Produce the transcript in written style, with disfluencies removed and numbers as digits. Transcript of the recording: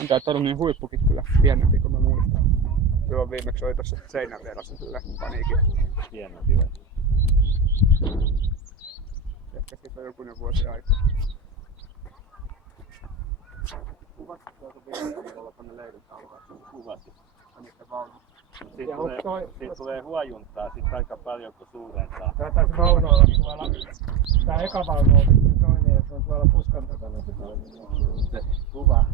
On tää Tarunin huippukin kyllä pienempi kuin mä muistan. Joo, viimeksi oli tossa seinän vieressä sille paniikin. Pienempi vai? Ehkä siitä on jokunen vuosi aikaa. Kuvatko tuolta vielä tuolla tonne leirintaulaan? Kuvasin. Niitä vaunuja. Siitä tulee huojuntaa sit aika paljon kun suurentaa. Tää vaunu olla tuolla. Tää eka vaunu on toinen ja se on tuolla puskan takana se toinen. Se kuva.